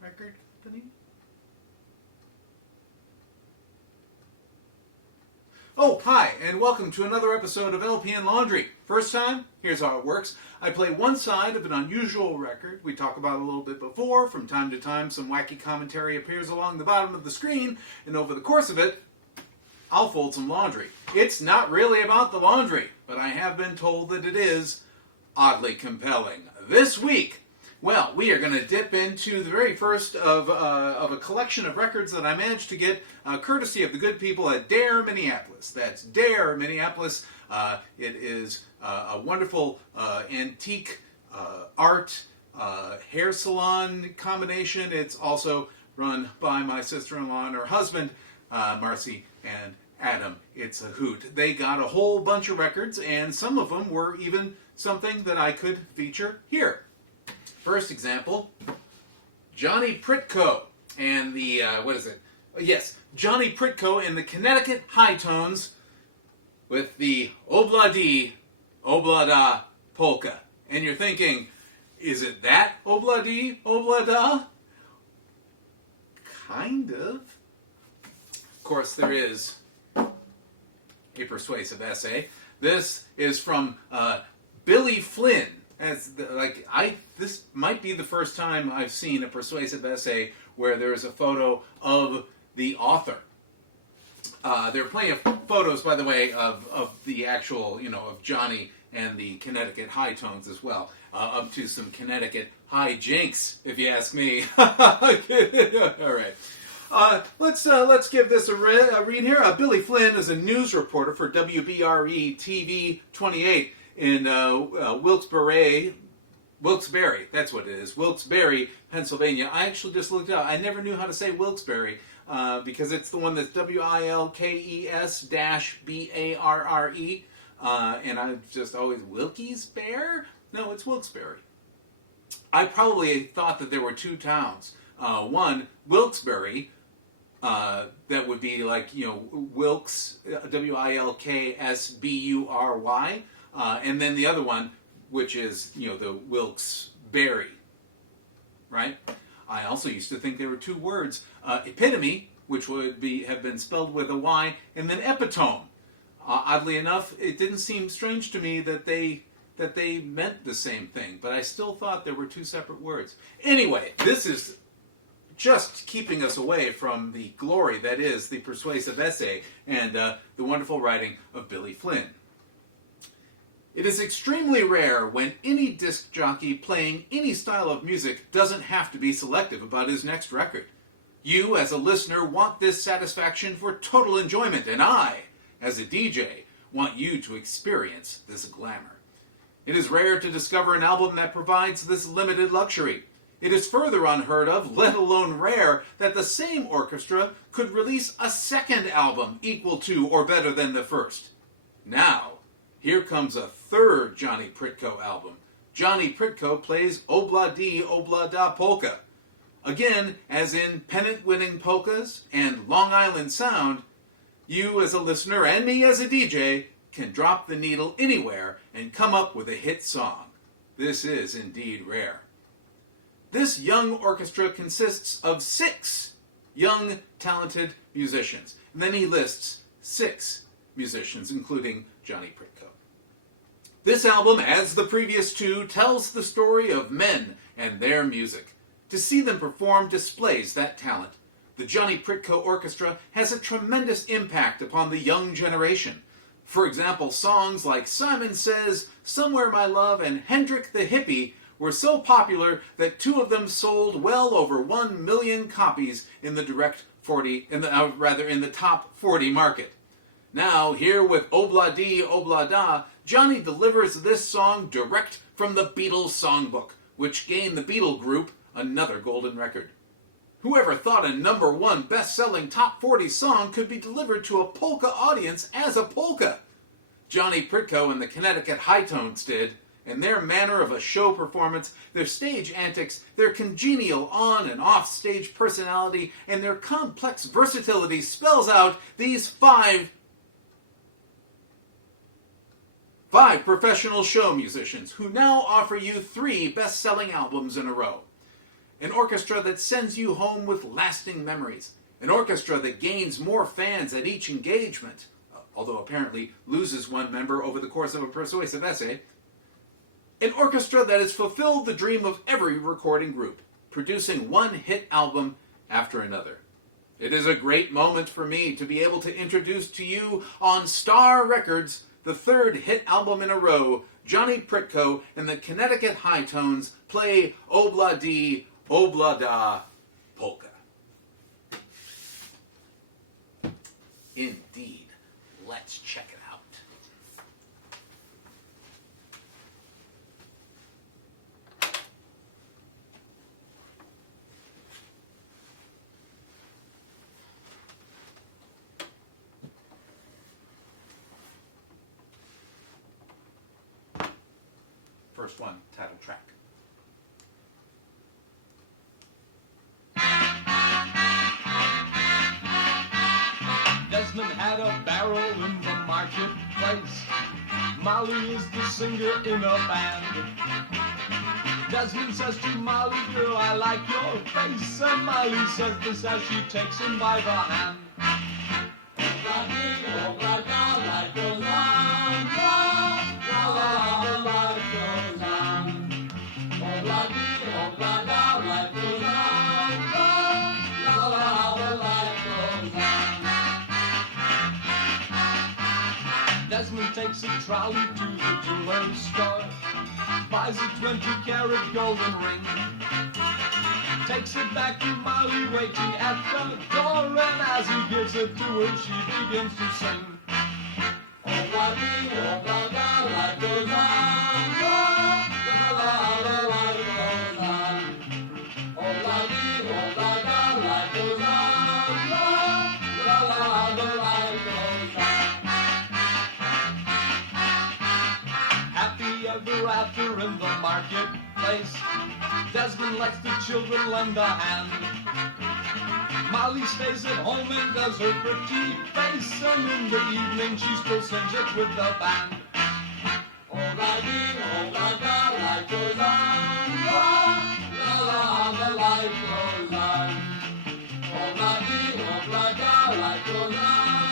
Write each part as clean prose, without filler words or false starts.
record company? Oh, hi, and welcome to another episode of LPN Laundry. First time, here's how it works. I play one side of an unusual record we talk about a little bit before. From time to time, some wacky commentary appears along the bottom of the screen, and over the course of it, I'll fold some laundry. It's not really about the laundry, but I have been told that it is oddly compelling. This week, well, we are going to dip into the very first of a collection of records that I managed to get courtesy of the good people at Dare, Minneapolis. That's Dare, Minneapolis. It is a wonderful antique art hair salon combination. It's also run by my sister-in-law and her husband, Marcy and Adam. It's a hoot. They got a whole bunch of records, and some of them were even something that I could feature here. First example, Johnny Prytko and the, Johnny Prytko and the Connecticut High Tones with the Obladi Oblada Polka. And you're thinking, is it that Obladi Oblada? Kind of. Of course, there is a persuasive essay. This is from Billy Flynn. This might be the first time I've seen a persuasive essay where there is a photo of the author. There are plenty of photos, by the way, of the actual, of Johnny and the Connecticut High Tones as well. Up to some Connecticut high jinks, if you ask me. All right. Let's give this a read here. Billy Flynn is a news reporter for WBRE TV 28 in Wilkes-Barre, that's what it is, Wilkes-Barre, Pennsylvania. I actually just looked it up. I never knew how to say Wilkes-Barre because it's the one that's Wilkes-Barre, and I just always, Wilkes-Barre? No, it's Wilkes-Barre. I probably thought that there were two towns. One, Wilkes-Barre, that would be like, Wilkes, Wilksbury, and then the other one, which is, the Wilkes-Barre, right? I also used to think there were two words, epitome, which would have been spelled with a Y, and then epitome. Oddly enough, it didn't seem strange to me that they meant the same thing, but I still thought there were two separate words. Anyway, this is just keeping us away from the glory that is the persuasive essay and the wonderful writing of Billy Flynn. It is extremely rare when any disc jockey playing any style of music doesn't have to be selective about his next record. You, as a listener, want this satisfaction for total enjoyment, and I, as a DJ, want you to experience this glamour. It is rare to discover an album that provides this limited luxury. It is further unheard of, let alone rare, that the same orchestra could release a second album equal to or better than the first. Now, here comes a third Johnny Prytko album. Johnny Prytko plays Obladi Oblada Polka. Again, as in pennant-winning polkas and Long Island Sound, you as a listener and me as a DJ can drop the needle anywhere and come up with a hit song. This is indeed rare. This young orchestra consists of 6 young, talented musicians. And then he lists 6 musicians, including Johnny Prytko. This album, as the previous 2, tells the story of men and their music. To see them perform displays that talent. The Johnny Prytko Orchestra has a tremendous impact upon the young generation. For example, songs like Simon Says, Somewhere My Love, and Hendrik the Hippie were so popular that 2 of them sold well over 1 million copies in the top 40 market. Now, here with Obladi Oblada, Johnny delivers this song direct from the Beatles songbook, which gained the Beatle group another golden record. Whoever thought a #1 best-selling top 40 song could be delivered to a polka audience as a polka? Johnny Prytko and the Connecticut High Tones did, and their manner of a show performance, their stage antics, their congenial on- and off-stage personality, and their complex versatility spells out these five professional show musicians who now offer you 3 best-selling albums in a row. An orchestra that sends you home with lasting memories. An orchestra that gains more fans at each engagement, although apparently loses one member over the course of a persuasive essay. An orchestra that has fulfilled the dream of every recording group, producing one hit album after another. It is a great moment for me to be able to introduce to you on Star Records the third hit album in a row. Johnny Prytko and the Connecticut High Tones play Obla Di, Obla Da, Polka. Indeed. Let's check it out. First one, title track. Desmond had a barrel in the marketplace. Molly is the singer in a band. Desmond says to Molly, girl, I like your face. And Molly says this as she takes him by the hand. Desmond takes a trolley to the jeweler's store, buys a 20-carat golden ring, takes it back to Molly waiting at the door, and as he gives it to her, she begins to sing. Oh, life goes on, life goes on. Oh, life goes on, life goes on. Ever after in the marketplace, Desmond lets the children lend a hand. Molly stays at home and does her pretty face, and in the evening she still sings it with the band. Oh, life goes on, la la, the life goes on. Oh, life goes on, la la, the life goes on.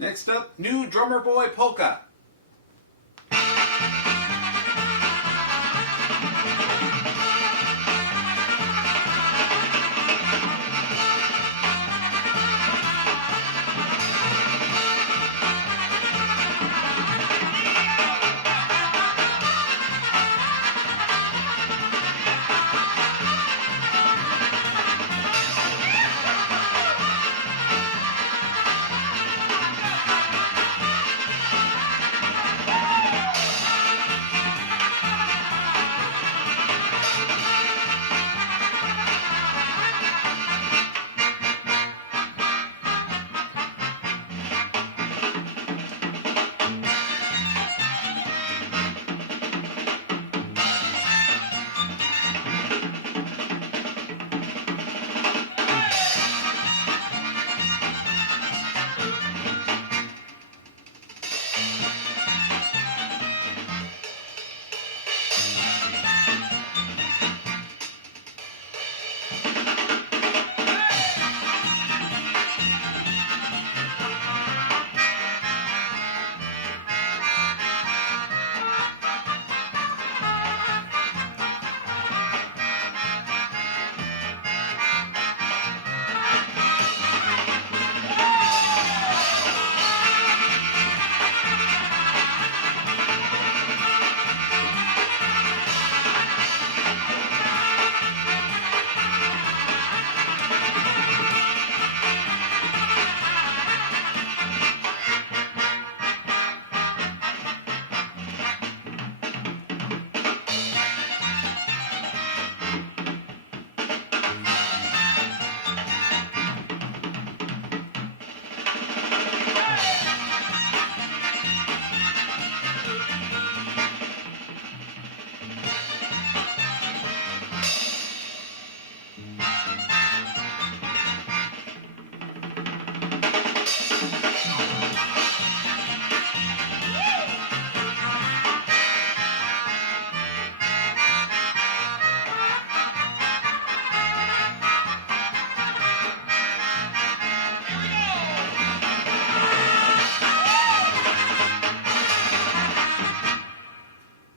Next up, New Drummer Boy Polka.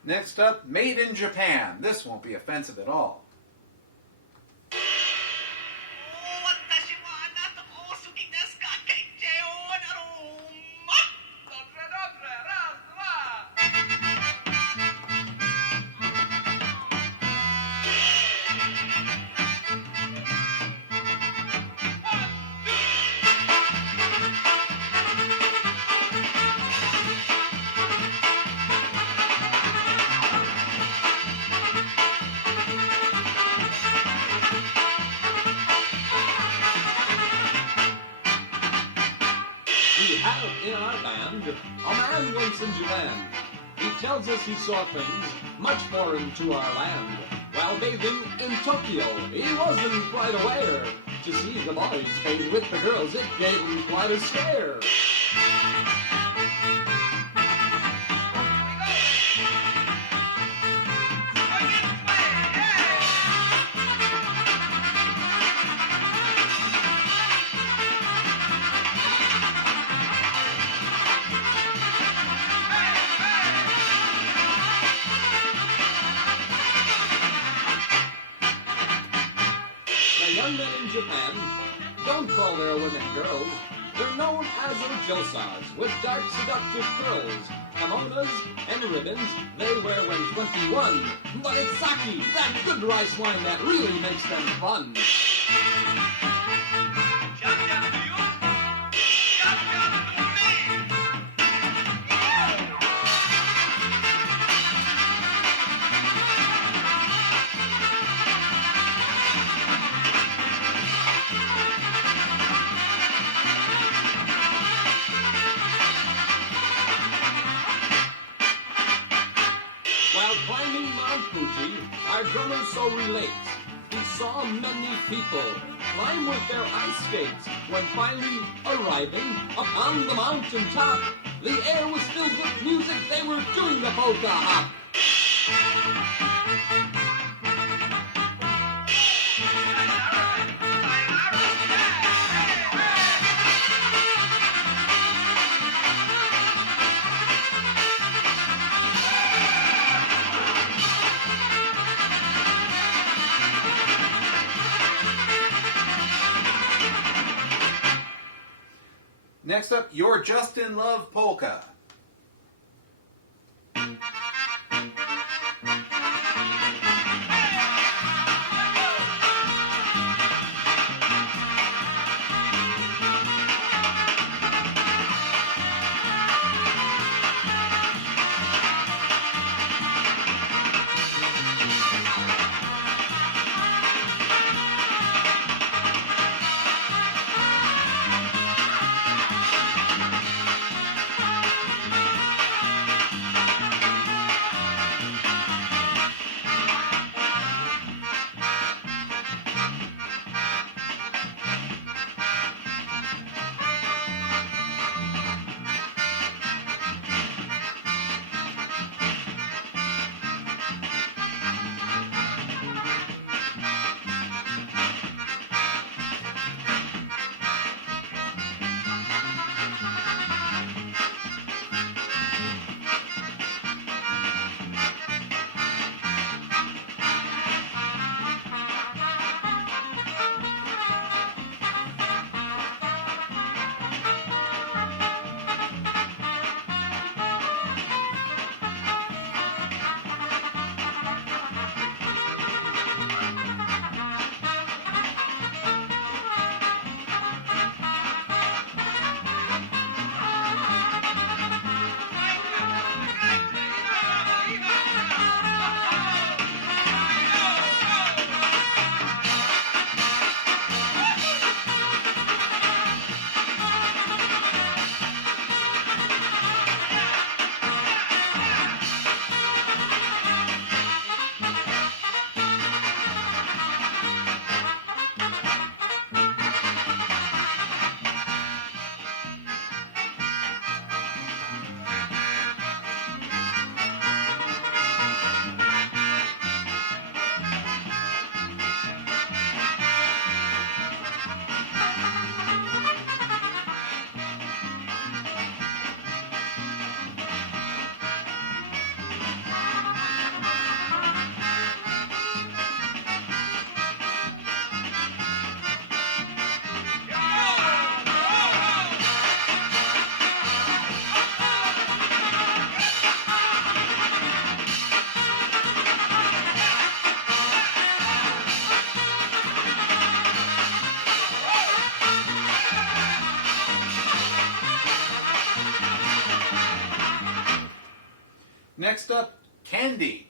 Next up, Made in Japan. This won't be offensive at all. We have in our band a man once in Japan. He tells us he saw things much foreign to our land. While bathing in Tokyo, he wasn't quite aware. To see the boys bathe with the girls, it gave him quite a scare. The young men in Japan don't call their women girls. They're known as ojosas, with dark seductive curls. Kimonos and ribbons they wear when 21. But it's sake, that good rice wine that really makes them fun. While climbing Mount Fuji, our drummer so relates. He saw many people climb with their ice skates. When finally arriving upon the mountain top, the air was filled with music. They were doing the polka hop. Next up, You're Just in Love Polka. Next up, candy.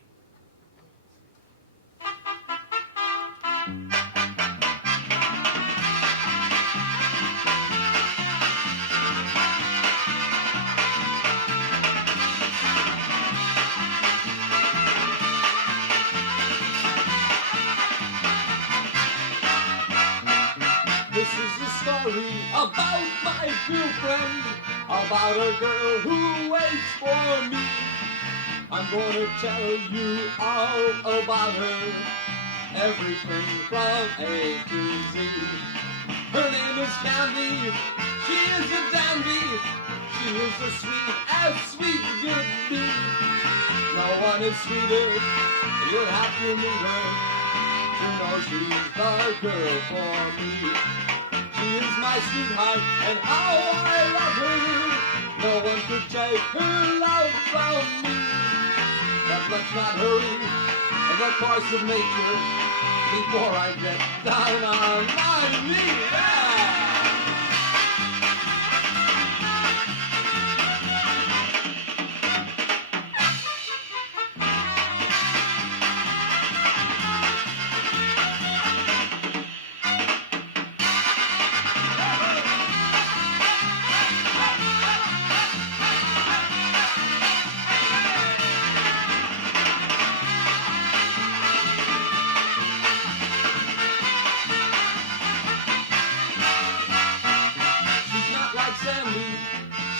This is a story about my girlfriend, about a girl who waits for me. I'm gonna tell you all about her, everything from A to Z. Her name is Candy, she is a dandy, she is as sweet could be. No one is sweeter, you'll have to meet her to know she's the girl for me. She is my sweetheart, and how I love her. No one could take her love from me. But let's not hurry the course of nature before I get down on my knees. Yeah!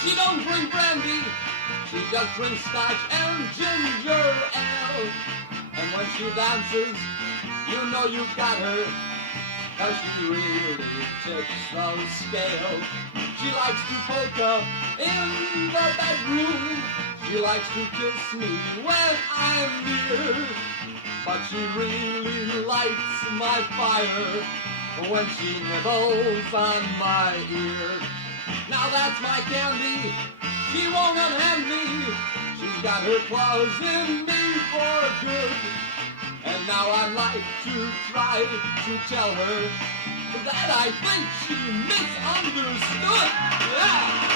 She don't drink brandy, she just drinks scotch and ginger ale. And when she dances, you know you got her, 'cause she really tips the scale. She likes to polka in the bedroom, she likes to kiss me when I'm near. But she really lights my fire when she nibbles on my ear. Now that's my Candy, she won't unhand me. She's got her claws in me for good. And now I'd like to try to tell her that I think she misunderstood. Yeah!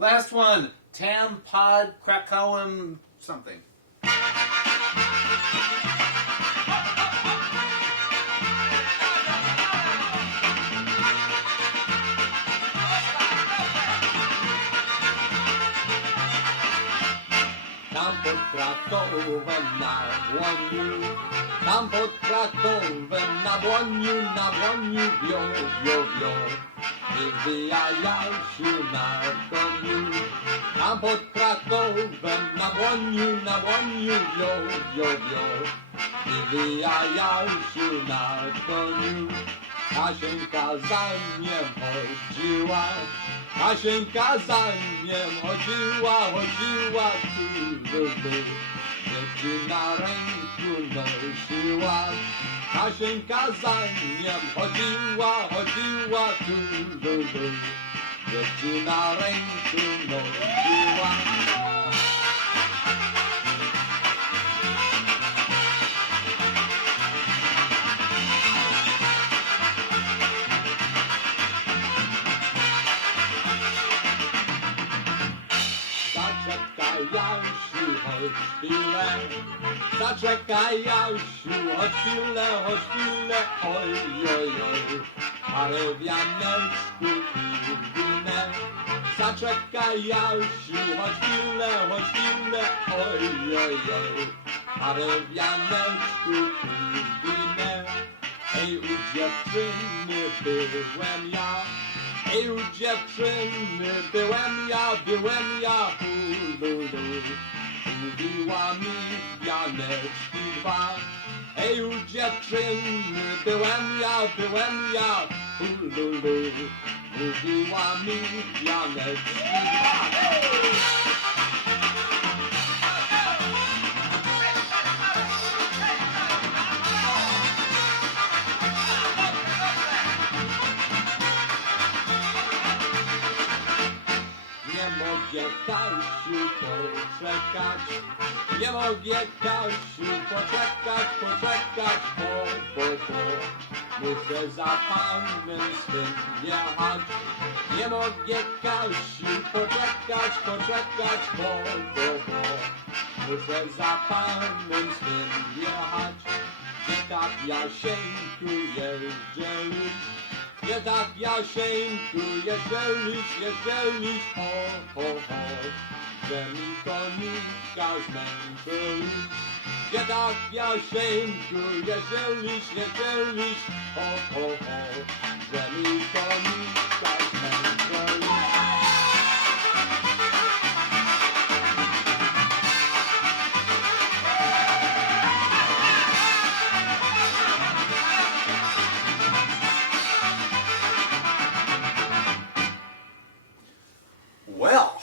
Last one, Tam Pod Krakowen something. Tam pod Krakowem na dłoniu, tam pod Krakowem na dłoniu, wio, wio, wio. Wywijał się na koniu. Tam pod Krakowem na dłoniu, wio, wio, wio. Wywijał się na koniu. Kasieńka za nim chodziła, Kasieńka za nim chodziła, tu, dzieci na ręku nosiła. Kasieńka za nim chodziła, tu, dzieci na ręku nosiła. Zaczekaj, Jasiu, chodź chwilę. Zaczekaj, Jasiu, chodź chwilę, oj, oj, oj. Parę wianeczków i winę. Zaczekaj, Jasiu, chodź chwilę, oj, oj, oj. Parę wianeczków i winę. Ej, u dziewczyny byłem ja. Ej, u dziewczyny, byłem ja, hululu. Mówiła mi Janeczki dwa. Ej, u dziewczyny, byłem ja, hululu. Mówiła mi Janeczki dwa. Nie mogę, Kasiu, poczekać. Nie mogę, Kasiu, poczekać, bo muszę za panem swym jechać. Nie mogę, Kasiu, poczekać, bo muszę za panem swym jechać. Nie tak Jasieńku jeździeliś, nie tak Jasieńku jeździeliś, ho, że mi konika zmęczyli. Nie tak Jasieńku jeździeliś, ho, że mi konika zmęczyli. Well,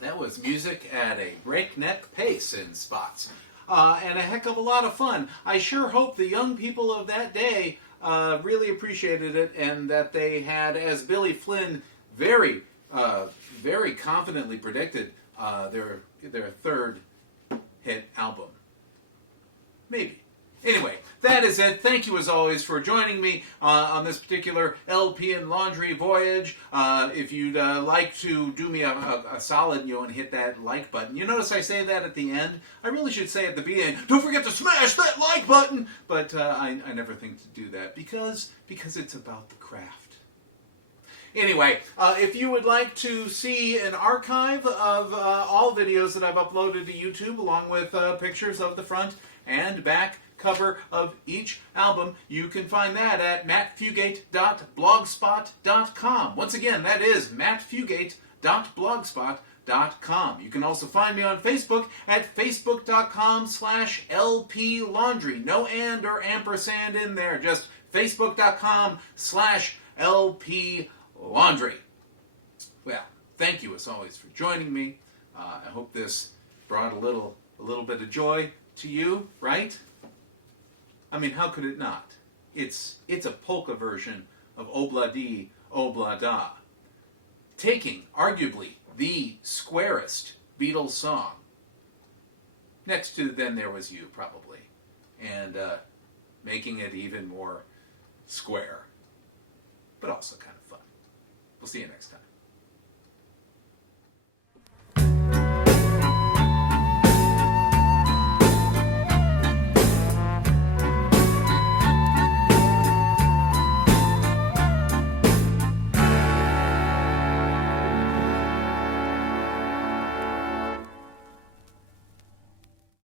that was music at a breakneck pace in spots, and a heck of a lot of fun. I sure hope the young people of that day really appreciated it, and that they had, as Billy Flynn very confidently predicted, their third hit album. Maybe. Anyway, that is it. Thank you as always for joining me on this particular LP and Laundry voyage. If you'd like to do me a solid, and hit that like button. You notice I say that at the end? I really should say at the beginning, don't forget to smash that like button! But I never think to do that because it's about the craft. Anyway, if you would like to see an archive of all videos that I've uploaded to YouTube, along with pictures of the front and back cover of each album, you can find that at mattfugate.blogspot.com. Once again, that is mattfugate.blogspot.com. You can also find me on Facebook at facebook.com/lplaundry. No and or ampersand in there, just facebook.com/lplaundry. Well, thank you as always for joining me. I hope this brought a little bit of joy to you, right? I mean, how could it not? It's a polka version of Obla Di, Obla Da, taking arguably the squarest Beatles song, next to Then There Was You, probably, and making it even more square, but also kind of fun. We'll see you next time.